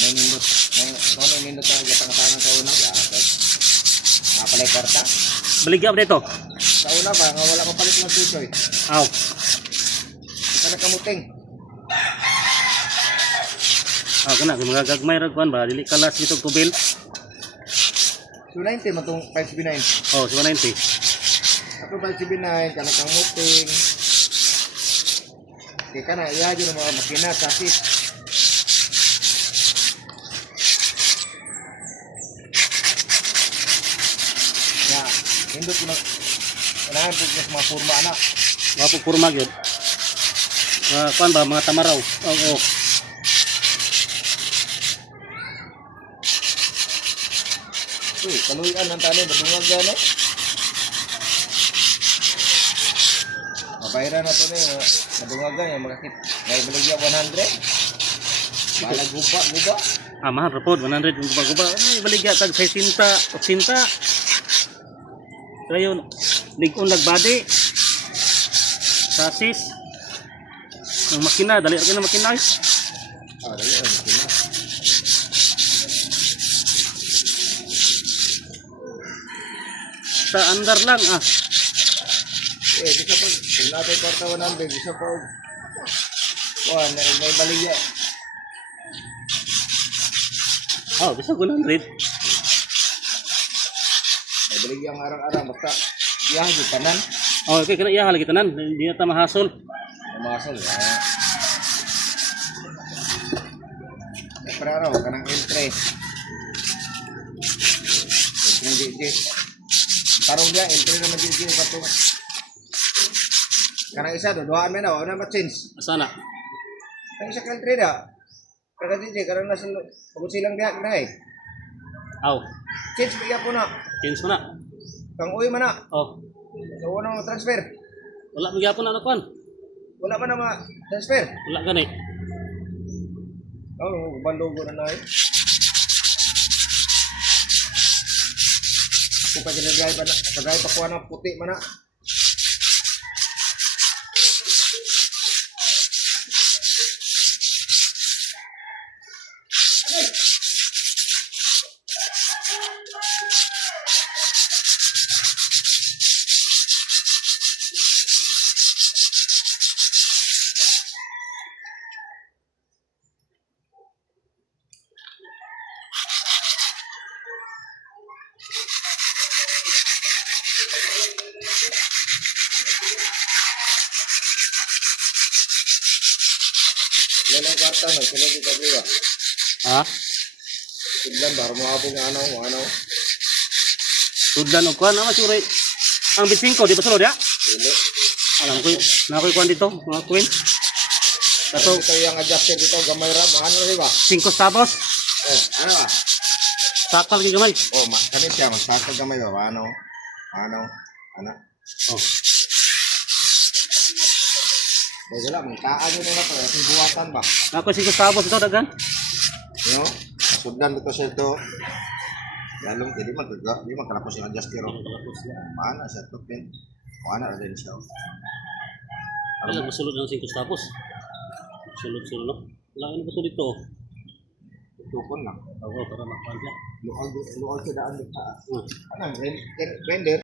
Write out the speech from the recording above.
May nindot. May nindot na gatangatangan sa una. Okay. Napalay kwarta. Baligya ba dito? Sa una ba? Nga wala pa palit ng susoy. Aw. Ika na kamuting. Aw kana mga gagmay ra kuan ba dili kalas dito kubil. 290 man tong 579. Oh, 190. Ako 579 kana kamuting. Kaya ka na iyajo ng mga makina sasis. Ya, hindot ko na kailangan po mas mga forma na. Wa po kurma gyud. Kuan ba mga tamaraw. Oo. Uy, kaluyan ng tali, badungag yan eh. Mabayran na ito na yung badungag yan, makakit. May baligya 100. Balag guba. Mahal ra pod 100 guba-guba. Ay baligya tag 60, 80. Kayo ligon nagbadi. Sasis. Ang makina, dali ra na makina. Ah, dali ang makina. Sa andar lang Bisa pa, kung natin kwarta 100, bisa pa. May baligya. Oh, bisa 100. May baligya ang arang-arang, basta iyahan yung tanan. Oh, okay kana iya lagi tanan, di na ta mahasol. Mamasol, Pero araw, kanang entry. Entry GG. Tarong dia, entry naman GG patong. Kanang isa do, doaan man na, wala ma-change. Sana. Ang isa ka entry da. Pero GG, karang nasa pagod silang diha na eh. Aw, Change bigyan po na. change mo na. Kang uwi man na. Oh, So, unang transfer. wala magyapon na kuan. Wala man na ma-transfer. Wala gani. Oh, bandogo na na eh. Kung pa ginagay ba na, kagay pa kuha ng puti man na. Lelang kwarta no, sila di tagiwa. Ha? Tudlan ba, rumabong ano. Tudlan og kuan ama suray. Ang bitsin ko di ba sulod ya? Dili. Alam ko na ko kuan dito, mga queen. Kaso, Kaso ito yung adjuster dito, gamay ra, ano rin ba? 5 tapos Ano ba? sakal gi gamay. Kanit siya, magsasag gamay ba? Ano? Oh. Wala, may taan yun na para sa buwatan ba? Na ko 5 tapos ito dagan. No? Sudlan dito siya ito. Lalong, hindi magkalapos yung adjuster. Paano siya ito, Pin? Paano na din siya? Wala masulod ng 5 tapos. Sulod no. Wala ano ko dito. Tukon lang. Oo, para makuan siya. Lual siya daan dito. Hmm. Ano, vendor?